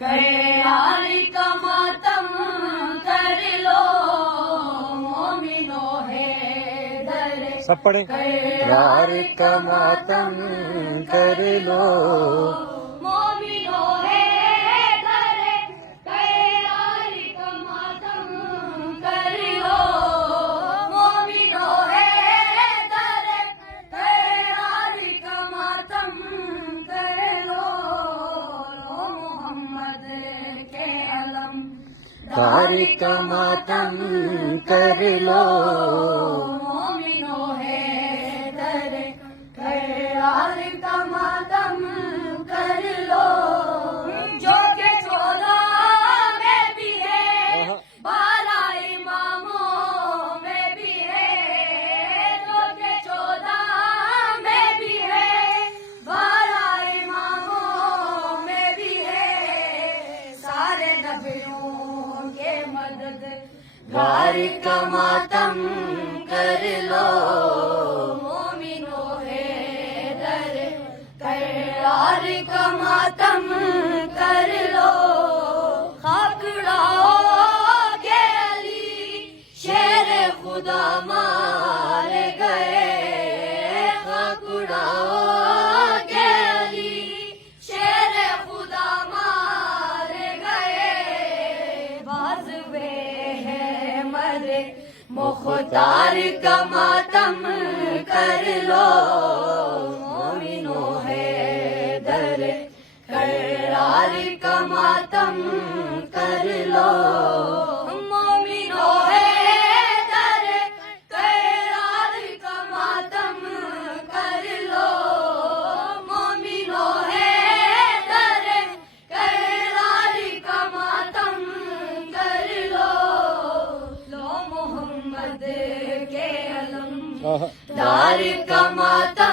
करार का मातम कर लो मोमिनो है दर सब पढ़े करार का मातम कर लो मोमिनो है दर करार का मातम कर लो मोमिनो है दर करार का मातम कर लो मोहम्मद के अलम दार का मातम कर लो मोमिनो है दर करार का मातम कर लो जो के 14 में भी है 12 इमामों में भी है जो के 14 में भी है 12 इमामों में भी है सारे नबियों के मदद दार का मातम कर लो मोमिनो है दर करार का मातम कर लो खाकड़ाओ के अली शेर खुदा मार गए खाकड़ाओ के अली शेर खुदा मार गए बाज़वे है मरे मुख्तार का मातम कर लो मोमिनो है दर करार का मातम कर लो मोमिनो है दर करार का मातम कर लो मोमिनो है दर करार का मातम कर लो मोहम्मद के अलम दार का मातम